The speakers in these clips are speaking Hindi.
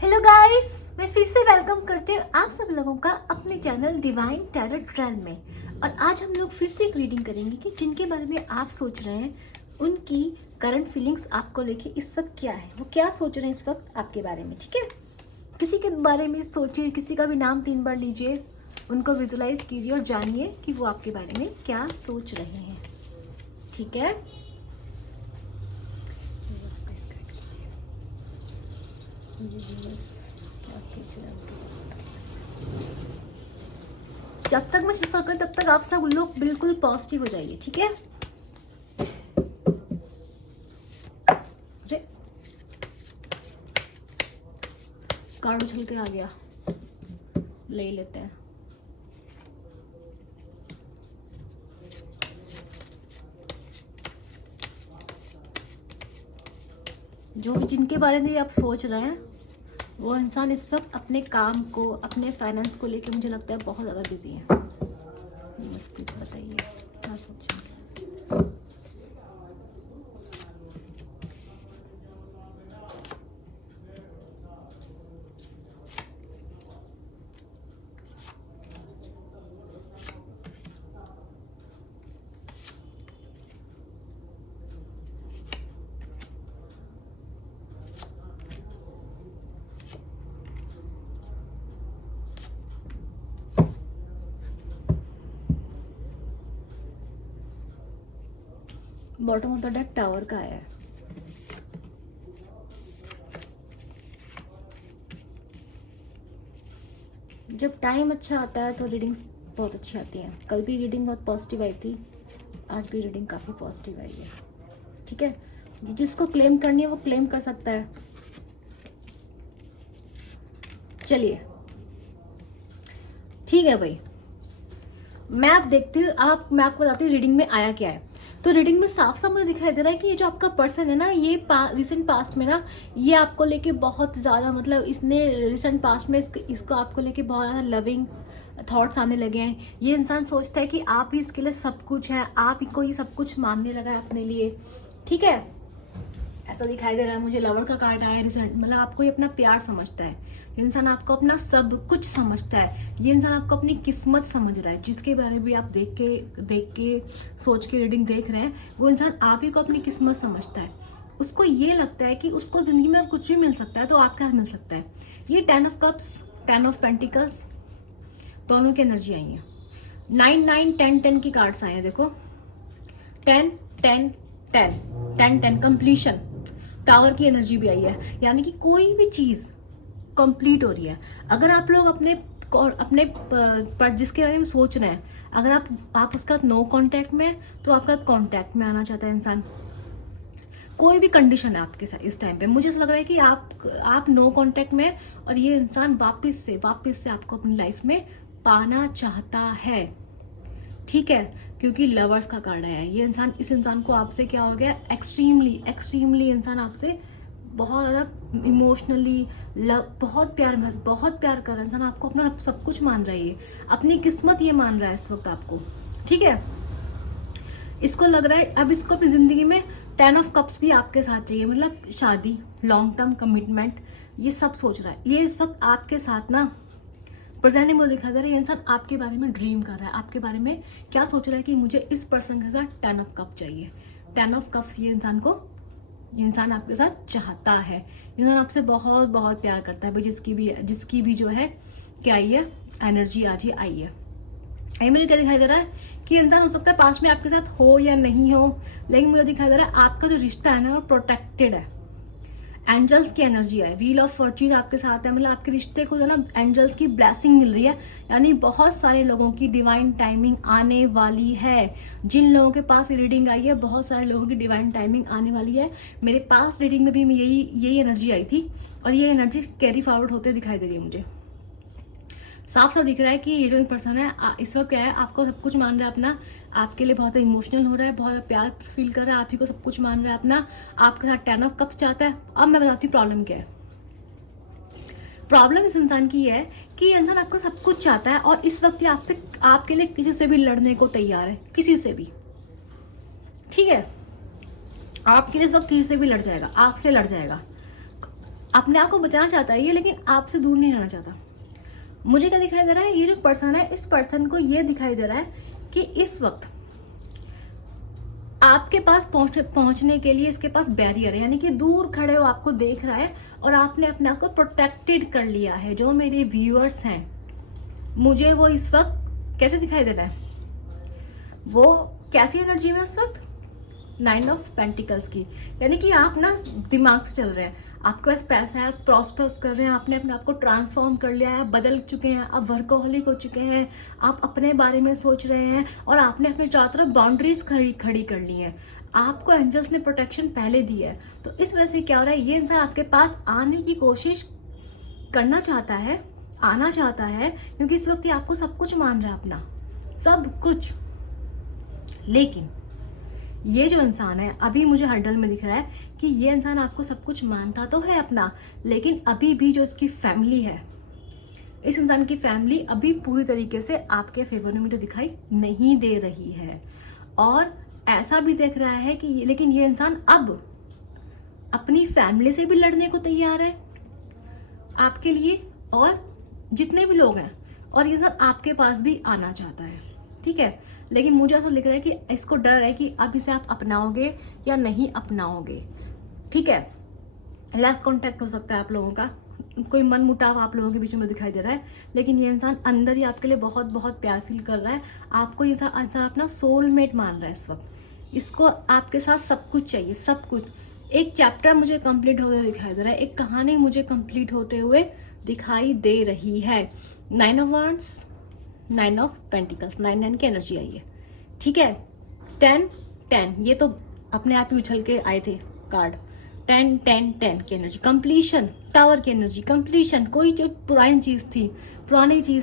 हेलो गाइस, मैं फिर से वेलकम करती हूँ आप सब लोगों का अपने चैनल डिवाइन टैरो ट्रेल में। और आज हम लोग फिर से एक रीडिंग करेंगे कि जिनके बारे में आप सोच रहे हैं उनकी करंट फीलिंग्स आपको लेके इस वक्त क्या है, वो क्या सोच रहे हैं इस वक्त आपके बारे में। ठीक है, किसी के बारे में सोचिए, किसी का भी नाम 3 बार लीजिए, उनको विजुलाइज कीजिए और जानिए कि वो आपके बारे में क्या सोच रहे हैं। ठीक है, जब तक मैं शिफा कर तब तक आप सब लोग बिल्कुल पॉजिटिव हो जाइए। ठीक है, अरे कार्ड उछल के आ गया, ले लेते हैं। जो भी जिनके बारे में आप सोच रहे हैं वो इंसान इस वक्त अपने काम को, अपने फाइनेंस को लेके मुझे लगता है बहुत ज़्यादा बिजी है। बस प्लीज़ बताइए क्या सोच रहे हैं। Bottom of the deck tower का आया है। जब टाइम अच्छा आता है तो रीडिंग्स बहुत अच्छी आती हैं। कल भी रीडिंग बहुत पॉजिटिव आई थी, आज भी रीडिंग काफ़ी पॉजिटिव आई है। ठीक है, जिसको क्लेम करनी है वो क्लेम कर सकता है। चलिए ठीक है भाई, मैं आप देखती हूँ, मैं आपको बताती हूँ रीडिंग में आया क्या है। तो रीडिंग में साफ साफ मुझे दिखाई दे रहा है कि ये जो आपका पर्सन है ना, ये रिसेंट पास्ट में ना, ये आपको लेके बहुत ज़्यादा, मतलब इसने रिसेंट पास्ट में इसको आपको लेके बहुत ज़्यादा लविंग थॉट्स आने लगे हैं। ये इंसान सोचता है कि आप ही इसके लिए सब कुछ है, आप ही को ये सब कुछ मानने लगा है अपने लिए। ठीक है, ऐसा दिखाई दे रहा है मुझे। लवर का कार्ड आया रिसेंट, मतलब आपको ये अपना प्यार समझता है। ये इंसान आपको अपना सब कुछ समझता है। ये इंसान आपको अपनी किस्मत समझ रहा है। जिसके बारे में भी आप देख के सोच के रीडिंग देख रहे हैं, वो इंसान आप ही को अपनी किस्मत समझता है। उसको ये लगता है कि उसको जिंदगी में कुछ भी मिल सकता है तो आपके साथ मिल सकता है। ये 10 ऑफ कप्स, 10 ऑफ पेंटिकल्स, दोनों की एनर्जी आई है। 9 9 10 10 की कार्ड्स आए हैं। देखो 10 10 10 10 10 कंप्लीशन, टावर की एनर्जी भी आई है। यानी कि कोई भी चीज कंप्लीट हो रही है। अगर आप लोग अपने पर जिसके बारे में सोच रहे हैं, अगर आप उसका नो कांटेक्ट में, तो आपका कांटेक्ट में आना चाहता है इंसान। कोई भी कंडीशन है आपके साथ इस टाइम पे, मुझे ऐसा लग रहा है कि आप नो कांटेक्ट में, और ये इंसान वापस से आपको अपनी लाइफ में पाना चाहता है। ठीक है, क्योंकि लवर्स का कार्ड आया है। ये इंसान, इस इंसान को आपसे क्या हो गया, एक्सट्रीमली इंसान आपसे बहुत ज़्यादा इमोशनली बहुत प्यार कर रहा है। इंसान आपको अपना सब कुछ मान रहा है, ये अपनी किस्मत ये मान रहा है इस वक्त आपको। ठीक है, इसको लग रहा है अब इसको अपनी ज़िंदगी में 10 ऑफ कप्स भी आपके साथ चाहिए, मतलब शादी, लॉन्ग टर्म कमिटमेंट, ये सब सोच रहा है। ये इस वक्त आपके साथ ना प्रेजेंट में दिखा दे रहा है। ये इंसान आपके बारे में ड्रीम कर रहा है, आपके बारे में क्या सोच रहा है कि मुझे इस पर्सन के साथ 10 ऑफ कप चाहिए। 10 ऑफ कप्स ये इंसान आपके साथ चाहता है। ये इंसान आपसे बहुत बहुत प्यार करता है भाई। जिसकी भी जो है क्या आई है, एनर्जी आज ही आई है। मुझे क्या दिखाई दे रहा है कि इंसान हो सकता है पास्ट में आपके साथ हो या नहीं हो, लेकिन मुझे दिखाई दे रहा है आपका जो रिश्ता है ना वो प्रोटेक्टेड है। एंजल्स की एनर्जी है, व्हील ऑफ फॉर्च्यून आपके साथ है, मतलब आपके रिश्ते को जो ना एंजल्स की ब्लेसिंग मिल रही है। यानी बहुत सारे लोगों की डिवाइन टाइमिंग आने वाली है। जिन लोगों के पास रीडिंग आई है, बहुत सारे लोगों की डिवाइन टाइमिंग आने वाली है। मेरे पास रीडिंग में भी यही एनर्जी आई थी, और ये एनर्जी कैरी फॉरवर्ड होते दिखाई दे रही है मुझे। साफ साफ दिख रहा है कि ये जो पर्सन है इस वक्त क्या है, आपको सब कुछ मान रहा है अपना, आपके लिए बहुत इमोशनल हो रहा है, बहुत प्यार फील कर रहा है, आप ही को सब कुछ मान रहा है अपना, आपके साथ 10 ऑफ कप्स चाहता है। अब मैं बताती हूँ प्रॉब्लम क्या है। प्रॉब्लम इस इंसान की है कि ये इंसान आपको सब कुछ चाहता है, और इस वक्त ये आपके लिए किसी से भी लड़ने को तैयार है, किसी से भी। ठीक है, आपके लिए इस वक्त किसी से भी लड़ जाएगा, आपसे लड़ जाएगा। अपने आप को बचाना चाहता है ये, लेकिन आपसे दूर नहीं रहना चाहता। मुझे क्या दिखाई दे रहा है, ये जो पर्सन है, इस पर्सन को ये दिखाई दे रहा है कि इस वक्त आपके पास पहुंचने के लिए इसके पास बैरियर है, यानी कि दूर खड़े हो आपको देख रहा है और आपने अपने आप को प्रोटेक्टेड कर लिया है। जो मेरे व्यूअर्स हैं, मुझे वो इस वक्त कैसे दिखाई दे रहा है, वो कैसी एनर्जी में इस वक्त, 9 ऑफ पेंटिकल्स की, यानी कि आप ना दिमाग से चल रहे हैं, आपके पास पैसा है, आप प्रॉस्पर्स कर रहे हैं, आपने अपने आप को ट्रांसफॉर्म कर लिया है, बदल चुके हैं, आप वर्कोहलिक हो चुके हैं, आप अपने बारे में सोच रहे हैं और आपने अपने चारों तरफ बाउंड्रीज खड़ी कर ली हैं। आपको एंजल्स ने प्रोटेक्शन पहले दी है। तो इस वजह से क्या हो रहा है, ये इंसान आपके पास आने की कोशिश करना चाहता है, आना चाहता है, क्योंकि इस वक्त ये आपको सब कुछ मान रहा है, अपना सब कुछ। लेकिन ये जो इंसान है, अभी मुझे हर्डल में दिख रहा है कि ये इंसान आपको सब कुछ मानता तो है अपना, लेकिन अभी भी जो इसकी फैमिली है, इस इंसान की फैमिली अभी पूरी तरीके से आपके फेवर में मुझे दिखाई नहीं दे रही है। और ऐसा भी देख रहा है कि लेकिन ये इंसान अब अपनी फैमिली से भी लड़ने को तैयार है आपके लिए, और जितने भी लोग हैं, और ये इंसान आपके पास भी आना चाहता है, ठीक है। लेकिन मुझे ऐसा लग रहा है कि इसको डर है कि अब इसे आप अपनाओगे या नहीं अपनाओगे, ठीक है। लेस कांटेक्ट हो सकता है आप लोगों का, कोई मन मुटाव आप लोगों के बीच में दिखाई दे रहा है, लेकिन ये इंसान अंदर ही आपके लिए बहुत बहुत प्यार फील कर रहा है। आपको ये इंसान अपना सोलमेट मान रहा है इस वक्त, इसको आपके साथ सब कुछ चाहिए, सब कुछ। एक चैप्टर मुझे कंप्लीट होते हुए दिखाई दे रहा है, एक कहानी मुझे कंप्लीट होते हुए दिखाई दे रही है। 9 ऑफ वांड्स, 9 ऑफ पेंटिकल्स, 9 की एनर्जी आई है, ठीक है। 10 ये तो अपने आप ही उछल के आए थे कार्ड। 10 की एनर्जी, कंप्लीशन, टावर की एनर्जी, कंप्लीशन। कोई जो पुरानी चीज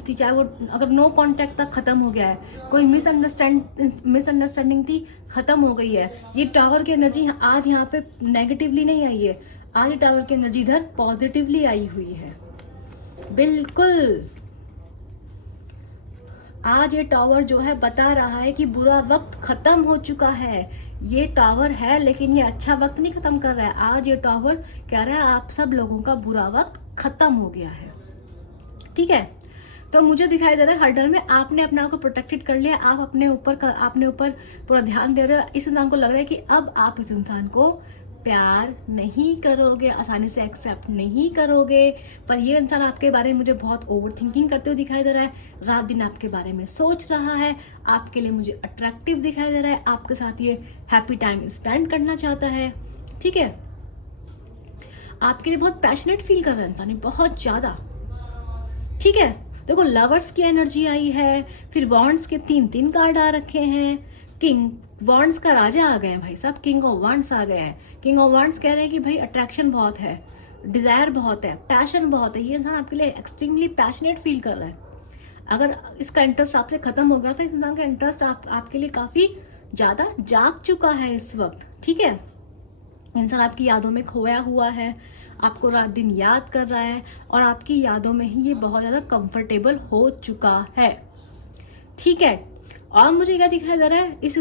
थी, चाहे वो अगर नो कांटेक्ट तक खत्म हो गया है, कोई मिसअंडरस्टैंडिंग थी, खत्म हो गई है। ये टावर की एनर्जी आज यहाँ पे नेगेटिवली नहीं आई है, आज टावर की एनर्जी इधर पॉजिटिवली आई हुई है, बिल्कुल। आज ये टावर जो है बता रहा है कि बुरा वक्त खत्म हो चुका है। ये टावर है, लेकिन ये अच्छा वक्त नहीं खत्म कर रहा है। आज ये टावर कह रहा है आप सब लोगों का बुरा वक्त खत्म हो गया है, ठीक है। तो मुझे दिखाई दे रहा है हर्डल में आपने अपने आप को प्रोटेक्टेड कर लिया, आप अपने ऊपर पूरा ध्यान दे रहे हो। इस इंसान को लग रहा है कि अब आप इस इंसान को प्यार नहीं करोगे, आसानी से एक्सेप्ट नहीं करोगे। पर ये इंसान आपके बारे में मुझे बहुत ओवर थिंकिंग करते हुए दिखाई दे रहा है, रात दिन आपके बारे में सोच रहा है, आपके लिए मुझे अट्रैक्टिव दिखाई दे रहा है, आपके साथ ये हैप्पी टाइम स्पेंड करना चाहता है, ठीक है। आपके लिए बहुत पैशनेट फील कर रहा है इंसान, बहुत ज्यादा, ठीक है। देखो लवर्स की एनर्जी आई है, फिर वॉन्ड्स के 3 कार्ड आ रखे हैं, किंग वॉन्ड्स का राजा आ गए हैं भाई साहब, किंग ऑफ वॉन्ड्स आ गए हैं। किंग ऑफ वॉन्ड्स कह रहे हैं कि भाई अट्रैक्शन बहुत है, डिजायर बहुत है, पैशन बहुत है। ये इंसान आपके लिए एक्सट्रीमली पैशनेट फील कर रहा है। अगर इसका इंटरेस्ट आपसे खत्म हो गया तो इस इंसान का इंटरेस्ट आपके लिए काफी ज्यादा जाग चुका है इस वक्त, ठीक है। इंसान आपकी यादों में खोया हुआ है, आपको रात दिन याद कर रहा है, और आपकी यादों में ही ये बहुत ज्यादा कंफर्टेबल हो चुका है, ठीक है। और मुझे क्या दिखाई दे रहा है, इस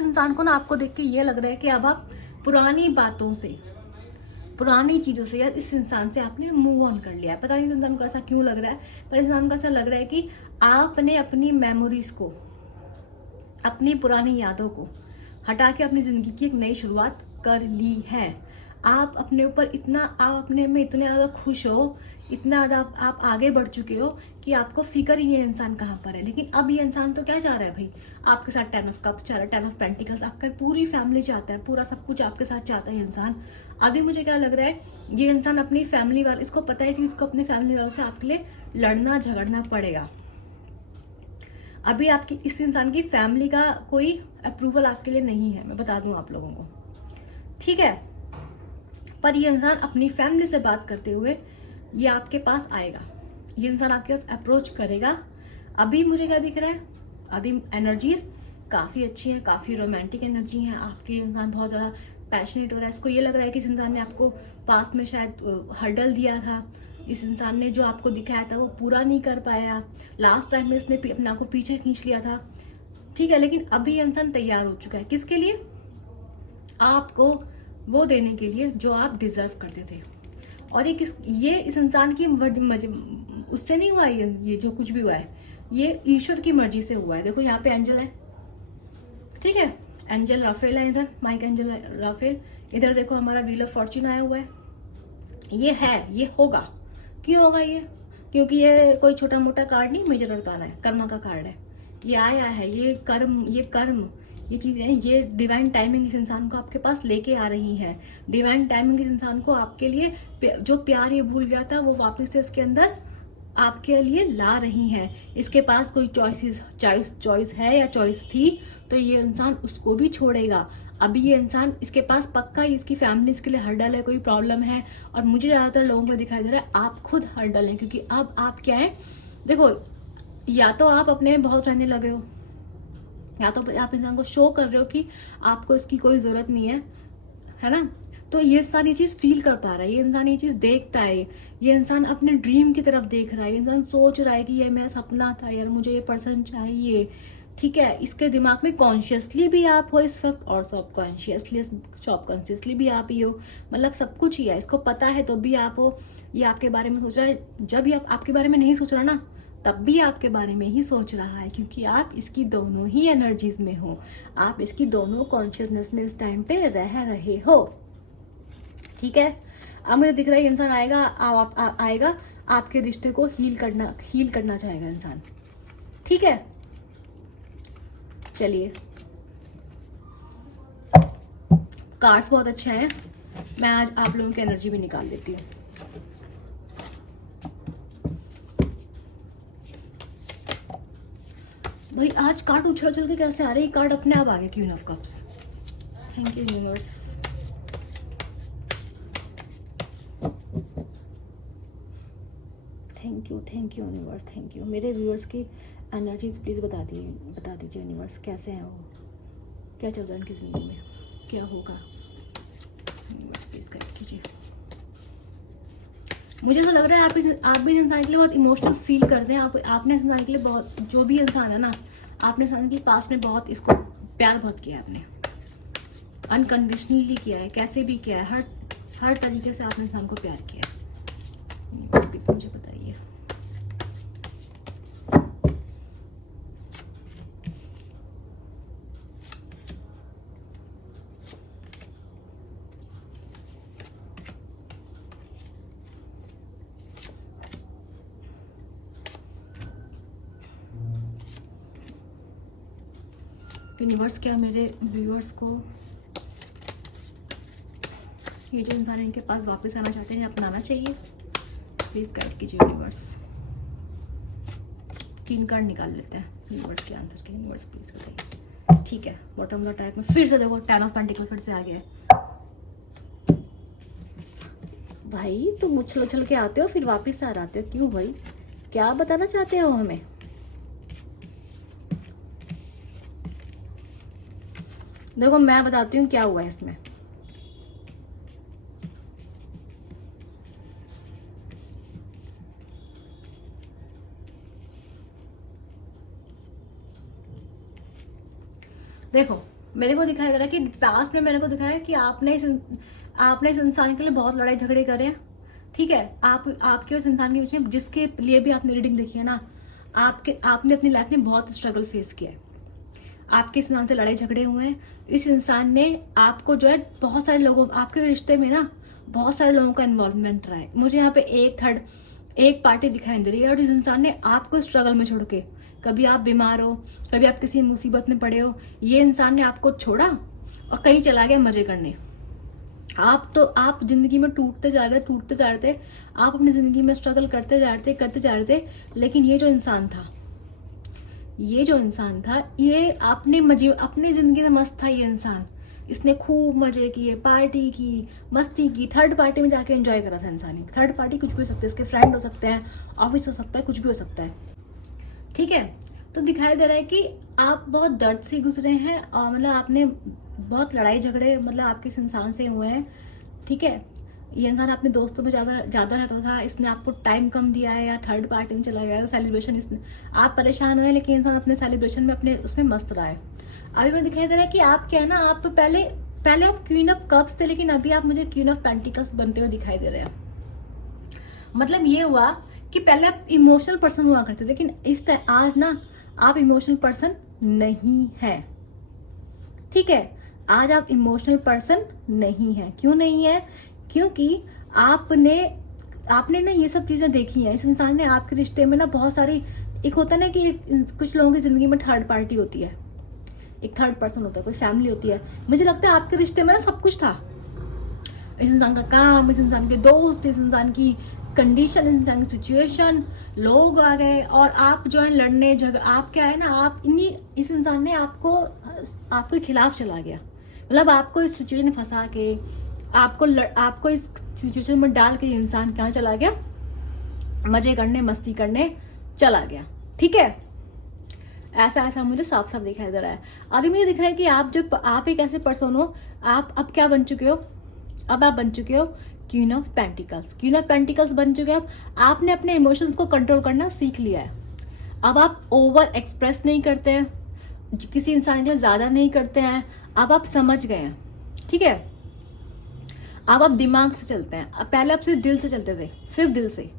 इंसान को ना आपको देख के ये लग रहा है कि अब आप पुरानी बातों से, पुरानी चीजों से, या इस इंसान से आपने मूव ऑन कर लिया है। पता नहीं इस इंसान को ऐसा क्यों लग रहा है, पर इस इंसान को ऐसा लग रहा है कि आपने अपनी मेमोरीज को, अपनी पुरानी यादों को हटा के अपनी जिंदगी की एक नई शुरुआत कर ली है। आप अपने में इतने ज्यादा खुश हो, इतना ज्यादा आप आगे बढ़ चुके हो कि आपको फिक्र ही नहीं है इंसान कहाँ पर है। लेकिन अब ये इंसान तो क्या चाह रहा है भाई, आपके साथ 10 ऑफ कप्स चाह रहा है, 10 ऑफ पेंटिकल्स, आपका पूरी फैमिली चाहता है, पूरा सब कुछ आपके साथ चाहता है इंसान। अभी मुझे क्या लग रहा है, ये इंसान अपनी फैमिली वाले, इसको पता है कि इसको अपनी फैमिली वालों से आपके लिए लड़ना झगड़ना पड़ेगा। अभी आपकी इस इंसान की फैमिली का कोई अप्रूवल आपके लिए नहीं है, मैं बता दूं आप लोगों को, ठीक है। पर ये इंसान अपनी फैमिली से बात करते हुए ये आपके पास आएगा, ये इंसान आपके पास अप्रोच करेगा। अभी मुझे क्या दिख रहा है, अभी एनर्जीज काफी अच्छी है, काफी रोमांटिक एनर्जी है। आपके इंसान बहुत ज्यादा पैशनेट हो रहा है, इसको ये लग रहा है कि इस इंसान ने आपको पास्ट में शायद हर्डल दिया था, इस इंसान ने जो आपको दिखाया था वो पूरा नहीं कर पाया, लास्ट टाइम में इसने अपने आप को पीछे खींच लिया था, ठीक है। लेकिन अभी इंसान तैयार हो चुका है, किसके लिए, आपको वो देने के लिए जो आप डिजर्व करते थे। और ये इस इंसान की उससे नहीं हुआ, ये जो कुछ भी हुआ है ये ईश्वर की मर्जी से हुआ है। देखो यहाँ पे एंजल है, ठीक है, एंजल राफेल है, इधर माइक एंजल राफेल, इधर देखो हमारा व्हील ऑफ फॉर्च्यून आया हुआ है। ये होगा। क्यों होगा ये? क्योंकि ये कोई छोटा मोटा कार्ड नहीं, मेजर अरकाना है, कर्मा का कार्ड है। ये आया है, ये कर्म ये चीजें, ये डिवाइन टाइमिंग इस इंसान को आपके पास लेके आ रही है। डिवाइन टाइमिंग इस इंसान को आपके लिए जो प्यार ये भूल गया था वो वापस से इसके अंदर आपके लिए ला रही हैं। इसके पास कोई चॉइस है या चॉइस थी तो ये इंसान उसको भी छोड़ेगा। अभी ये इंसान, इसके पास पक्का इसकी फैमिली इसके लिए हर्डल है, कोई प्रॉब्लम है, और मुझे ज़्यादातर लोगों को दिखाई दे रहा है आप खुद हर्डल हैं। क्योंकि अब आप क्या है, देखो, या तो आप अपने में बहुत रहने लगे हो, या तो आप इंसान को शो कर रहे हो कि आपको इसकी कोई ज़रूरत नहीं है ना। तो ये सारी चीज़ फील कर पा रहा है ये इंसान, ये चीज़ देखता है, ये इंसान अपने ड्रीम की तरफ देख रहा है, ये इंसान सोच रहा है कि ये मेरा सपना था यार, मुझे ये पर्सन चाहिए, ठीक है। इसके दिमाग में कॉन्शियसली भी आप हो इस वक्त और सबकॉन्शियसली भी आप ही हो, मतलब सब कुछ ही है। इसको पता है तो भी आप हो, ये आपके बारे में सोच रहा है। जब ये आपके बारे में नहीं सोच रहा ना, तब भी आपके बारे में ही सोच रहा है, क्योंकि आप इसकी दोनों ही एनर्जीज में हो, आप इसकी दोनों कॉन्शियसनेस में इस टाइम पे रह रहे हो, ठीक है। अब मुझे दिख रहा है इंसान आएगा आपके रिश्ते को हील करना चाहेगा इंसान, ठीक है। चलिए, कार्ड्स बहुत अच्छा है, मैं आज आप लोगों की एनर्जी भी निकाल लेती हूँ। भाई आज कार्ड उछल के कैसे आ रहे हैं, कार्ड अपने आप आ गए, queen of cups. Thank you universe. Thank you universe, thank you. मेरे व्यूअर्स की एनर्जीज प्लीज़ बता दीजिए यूनिवर्स, कैसे हैं वो, क्या चल रहा है उनकी ज़िंदगी में, क्या होगा, यूनिवर्स प्लीज़ गाइड कीजिए। मुझे ऐसा लग रहा है आप भी इंसान के लिए बहुत इमोशनल फील करते हैं। आपने इंसान के लिए बहुत, जो भी इंसान है ना, आपने इंसान के पास में बहुत इसको प्यार बहुत किया है, आपने अनकंडीशनली किया है, कैसे भी किया है, हर तरीके से आपने इंसान को प्यार किया है। प्लीज मुझे बताइए। यूनिवर्स, क्या मेरे व्यूअर्स को ये जो इंसान इनके पास वापस आना चाहते हैं अपनाना चाहिए? प्लीज गाइड कीजिए यूनिवर्स। 3 कार्ड निकाल लेते हैं यूनिवर्स के आंसर के। यूनिवर्स प्लीज बताइए, ठीक है। बॉटम ऑफ द डेक में फिर से देखो 10 ऑफ पेंटिकल फिर से आ गया है। भाई तुम उछल के आते हो फिर वापस आ जाते हो, क्यों भाई, क्या बताना चाहते हो हमें? देखो मैं बताती हूँ क्या हुआ है इसमें। देखो मेरे को दिखाया गया कि पास्ट में मेरे को दिखाया कि आपने इस इंसान के लिए बहुत लड़ाई झगड़े करे हैं, ठीक है। आपके उस इंसान के बीच में जिसके लिए भी आपने रीडिंग देखी है ना, आपने अपनी लाइफ में बहुत स्ट्रगल फेस किया है, आपके इस इंसान से लड़ाई झगड़े हुए हैं। इस इंसान ने आपको जो है बहुत सारे लोगों, आपके रिश्ते में ना बहुत सारे लोगों का इन्वॉल्वमेंट रहा है। मुझे यहाँ पे एक पार्टी दिखाई दे रही है, और इस इंसान ने आपको स्ट्रगल में छोड़ के, कभी आप बीमार हो, कभी आप किसी मुसीबत में पड़े हो, ये इंसान ने आपको छोड़ा और कहीं चला गया मजे करने। आप जिंदगी में टूटते जा रहे थे, आप अपनी जिंदगी में स्ट्रगल करते जा रहे थे। लेकिन ये जो इंसान था ये अपनी जिंदगी में मस्त था। ये इंसान, इसने खूब मजे किए, पार्टी की, मस्ती की, थर्ड पार्टी में जाके एंजॉय करा था इंसान। थर्ड पार्टी कुछ भी हो सकता है, इसके फ्रेंड हो सकते हैं, ऑफिस हो सकता है, कुछ भी हो सकता है, ठीक है। तो दिखाई दे रहा है कि आप बहुत दर्द से गुजरे हैं, और मतलब आपने बहुत लड़ाई झगड़े मतलब आपके इस इंसान से हुए हैं, ठीक है। ये इंसान अपने दोस्तों में ज़्यादा रहता था, इसने आपको टाइम कम दिया है, या थर्ड पार्टी में चला गया, सेलिब्रेशन इसने, आप परेशान हुए, लेकिन इंसान अपने सेलिब्रेशन में अपने उसमें मस्त रहा है। अभी मुझे दिखाई दे रहा है कि आप क्या है ना, आप पहले आप क्वीन ऑफ कप्स थे, लेकिन अभी आप मुझे क्वीन ऑफ पेंटिकल्स बनते हुए दिखाई दे रहे हैं। मतलब ये हुआ कि पहले आप इमोशनल पर्सन हुआ करते थे, लेकिन इस टाइम आज ना आप इमोशनल पर्सन नहीं है। ठीक है, आज आप इमोशनल पर्सन नहीं है। क्यों नहीं है? क्योंकि आपने आपने ना ये सब चीजें देखी हैं। इस इंसान ने आपके रिश्ते में ना बहुत सारी, एक होता है ना कि कुछ लोगों की जिंदगी में थर्ड पार्टी होती है, एक थर्ड पर्सन होता है, कोई फैमिली होती है। मुझे लगता है आपके रिश्ते में ना सब कुछ था। इस इंसान का काम, इस इंसान के दोस्त, इस इंसान की कंडीशन, इस इंसान की सिचुएशन, लोग आ गए और आप जो है लड़ने झगड़, आप क्या है ना, आप इन्हीं, इस इंसान ने आपके खिलाफ चला गया। मतलब आपको इस सिचुएशन में फंसा के, आपको इस सिचुएशन में डाल के इंसान क्या चला गया, मजे करने, मस्ती करने चला गया। ठीक है, ऐसा मुझे साफ साफ दिखाई दे रहा है। अभी मुझे दिख रहा है कि आप एक ऐसे पर्सन हो, आप अब क्या बन चुके हो, अब आप बन चुके हो queen of pentacles. Queen of pentacles बन चुके हो। आपने अपने इमोशंस को कंट्रोल करना सीख लिया है। अब आप ओवर एक्सप्रेस नहीं करते हैं, किसी इंसान के लिए ज्यादा नहीं करते हैं। अब आप समझ गए हैं। ठीक है, अब आप दिमाग से चलते हैं। अब पहले आप सिर्फ दिल से चलते थे, सिर्फ दिल से।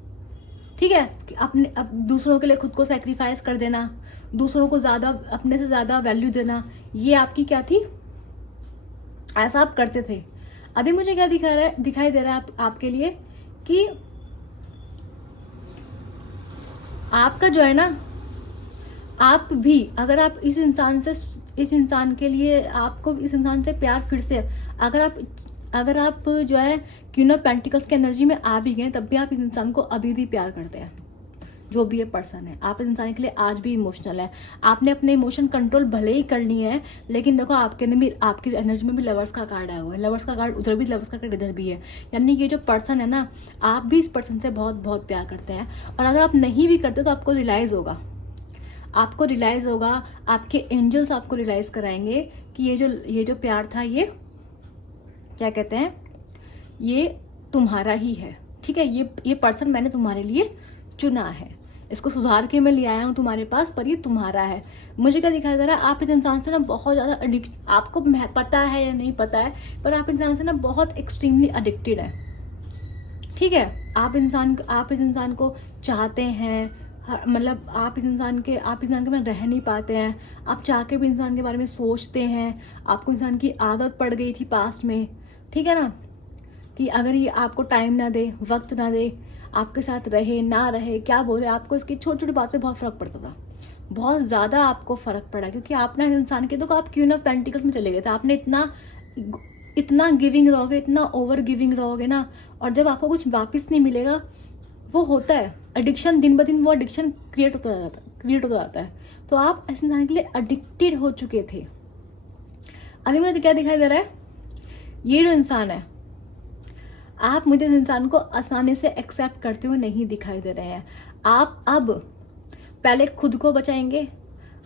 ठीक है, अब दूसरों के लिए खुद को सेक्रीफाइस कर देना, दूसरों को ज्यादा, अपने से ज्यादा वैल्यू देना, ये आपकी क्या थी, ऐसा आप करते थे। अभी मुझे क्या दिखाई दे रहा है आपके लिए कि आपका जो है ना, आप भी अगर आप इस इंसान के लिए, आपको इस इंसान से प्यार फिर से, अगर आप जो है क्वीन ऑफ पेंटिकल्स की एनर्जी में आ भी गए, तब भी आप इस इंसान को अभी भी प्यार करते हैं। जो भी ये पर्सन है, आप इस इंसान के लिए आज भी इमोशनल है। आपने अपने इमोशन कंट्रोल भले ही कर लिए हैं, लेकिन देखो आपके अंदर भी, आपकी एनर्जी में भी लवर्स का कार्ड आया हुआ है। लवर्स का कार्ड उधर भी, लवर्स का कार्ड इधर भी है। यानी ये जो पर्सन है ना, आप भी इस पर्सन से बहुत बहुत प्यार करते हैं। और अगर आप नहीं भी करते तो आपको रियलाइज होगा, आपके एंजल्स आपको रियलाइज कराएंगे कि ये जो प्यार था, ये क्या कहते हैं, ये तुम्हारा ही है। ठीक है, ये पर्सन मैंने तुम्हारे लिए चुना है, इसको सुधार के मैं ले आया हूँ तुम्हारे पास, पर ये तुम्हारा है। मुझे क्या दिखाई दे रहा है, आप इस इंसान से ना बहुत ज्यादा आपको पता है या नहीं पता है, पर आप इंसान से ना बहुत एक्सट्रीमली एडिक्टेड है। ठीक है, आप इस इंसान को चाहते हैं, मतलब आप इस इंसान के में रह नहीं पाते हैं। आप चाह के भी इंसान के बारे में सोचते हैं। आपको इंसान की आदत पड़ गई थी पास्ट में। ठीक है ना, कि अगर ये आपको टाइम ना दे, वक्त ना दे, आपके साथ रहे ना रहे, क्या बोले, आपको इसकी छोटी छोटी बात से बहुत फर्क पड़ता था। बहुत ज्यादा आपको फर्क पड़ा, क्योंकि आप ना इंसान के, तो आप क्वीन ऑफ पेंटिकल्स में चले गए थे। आपने इतना गिविंग रहोगे, इतना ओवर गिविंग रहोगे ना, और जब आपको कुछ वापस नहीं मिलेगा, वो होता है एडिक्शन, दिन ब दिन वो एडिक्शन क्रिएट होता जाता है। तो आप इस इंसान के लिए एडिक्टेड हो चुके थे। अभी मुझे क्या दिखाई दे रहा है, ये जो इंसान है, आप मुझे इस इंसान को आसानी से एक्सेप्ट करते हुए नहीं दिखाई दे रहे हैं। आप अब पहले खुद को बचाएंगे,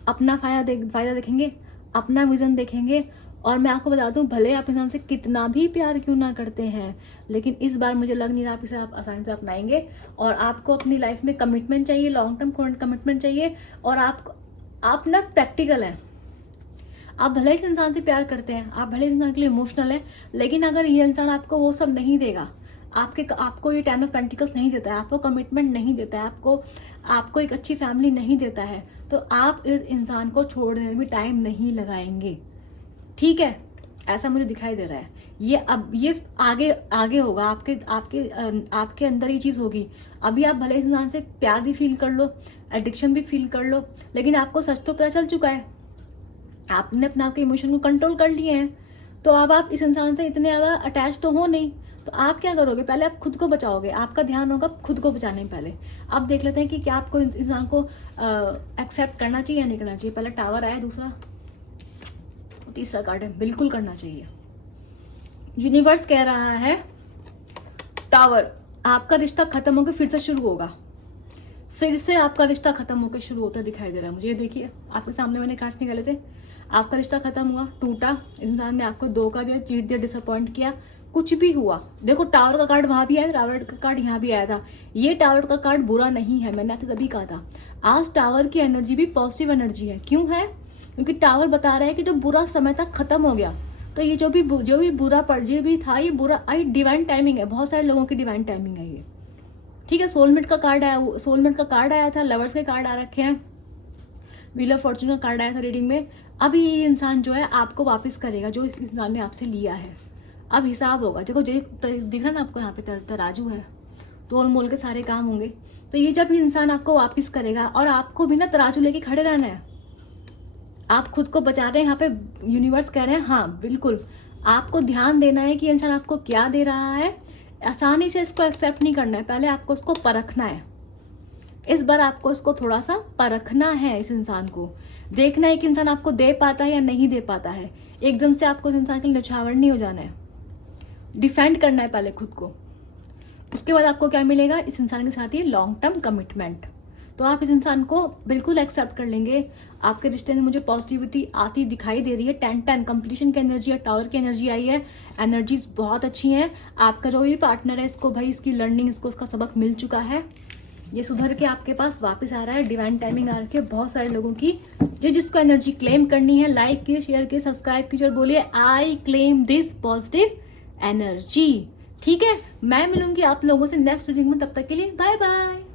अपना फायदा देखेंगे, अपना विजन देखेंगे। और मैं आपको बता दूं, भले आप इंसान से कितना भी प्यार क्यों ना करते हैं, लेकिन इस बार मुझे लग नहीं रहा आप इसे आप आसानी से अपनाएंगे। और आपको अपनी लाइफ में कमिटमेंट चाहिए, लॉन्ग टर्म कमिटमेंट चाहिए। और आप ना प्रैक्टिकल हैं। आप भले इस इंसान से प्यार करते हैं, आप भले इस इंसान के लिए इमोशनल है, लेकिन अगर ये इंसान आपको वो सब नहीं देगा, आपको ये 10 ऑफ पेंटिकल्स नहीं देता है, आपको कमिटमेंट नहीं देता है, आपको एक अच्छी फैमिली नहीं देता है, तो आप इस इंसान को छोड़ने में टाइम नहीं लगाएंगे। ठीक है, ऐसा मुझे दिखाई दे रहा है। ये आगे होगा, आपके अंदर ये चीज होगी। अभी आप भले इस इंसान से प्यार भी फील कर लो, एडिक्शन भी फील कर लो, लेकिन आपको सच तो पता चल चुका है, आपने अपने आपके इमोशन को कंट्रोल कर लिए हैं। तो अब आप इस इंसान से इतने ज्यादा अटैच तो हो नहीं, तो आप क्या करोगे, पहले आप खुद को बचाओगे। आपका ध्यान होगा खुद को बचाने में। पहले आप देख लेते हैं कि क्या आपको इंसान को एक्सेप्ट करना चाहिए या नहीं करना चाहिए। पहला टावर आया, दूसरा, तीसरा कार्ड है, बिल्कुल करना चाहिए। यूनिवर्स कह रहा है टावर, आपका रिश्ता खत्म होकर फिर से शुरू होगा। फिर से आपका रिश्ता खत्म होकर शुरू होता दिखाई दे रहा है मुझे। ये देखिए, आपके सामने मैंने कार्ड्स निकाले थे। आपका रिश्ता खत्म हुआ, टूटा, इंसान ने आपको धोखा दिया, चीट दिया, डिसअपॉइंट किया, कुछ भी हुआ। देखो, टावर का कार्ड वहां भी आया, टावर का कार्ड यहाँ भी आया था। ये टावर का कार्ड बुरा नहीं है, मैंने आपसे तभी कहा था। आज टावर की एनर्जी भी पॉजिटिव एनर्जी है। क्यों है? क्योंकि टावर बता रहा है कि जो बुरा समय था खत्म हो गया। तो ये जो भी बुरा था, ये बुरा आई डिवाइन टाइमिंग है। बहुत सारे लोगों की डिवाइन टाइमिंग है ये। ठीक है, सोलमेट का कार्ड आया था, लवर्स के कार्ड आ रखे हैं, व्हील ऑफ फॉर्चून का कार्ड आया था रीडिंग में। अभी ये इंसान जो है आपको वापस करेगा जो इस इंसान ने आपसे लिया है। अब हिसाब होगा, देखो दिख रहा ना आपको यहाँ पे तराजू है, तोल मोल के सारे काम होंगे। तो ये जब इंसान आपको वापस करेगा, और आपको भी ना तराजू लेके खड़े रहना है। आप खुद को बचा रहे हैं, यहाँ पे यूनिवर्स कह रहे हैं हाँ बिल्कुल आपको ध्यान देना है कि इंसान आपको क्या दे रहा है। आसानी से इसको एक्सेप्ट नहीं करना है, पहले आपको उसको परखना है। इस बार आपको इसको थोड़ा सा परखना है, इस इंसान को देखना है कि इंसान आपको दे पाता है या नहीं दे पाता है। एकदम से आपको इस इंसान के लिए न्यौछावर नहीं हो जाना है, डिफेंड करना है पहले खुद को। उसके बाद आपको क्या मिलेगा, इस इंसान के साथ ही लॉन्ग टर्म कमिटमेंट। तो आप इस इंसान को बिल्कुल एक्सेप्ट कर लेंगे। आपके रिश्ते में मुझे पॉजिटिविटी आती दिखाई दे रही है। 10-10 कंप्लीशन की एनर्जी है, टावर की एनर्जी आई है, एनर्जीज बहुत अच्छी हैं। आपका जो भी पार्टनर है, इसको भाई इसकी लर्निंग, इसको उसका सबक मिल चुका है, ये सुधर के आपके पास वापस आ रहा है। डिवाइन टाइमिंग आ रखी है बहुत सारे लोगों की। जिसको एनर्जी क्लेम करनी है, लाइक कीजिए, शेयर कीजिए, सब्सक्राइब कीजिए और बोलिए I claim this positive energy. ठीक है, मैं मिलूंगी आप लोगों से नेक्स्ट रीडिंग में, तब तक के लिए बाय बाय।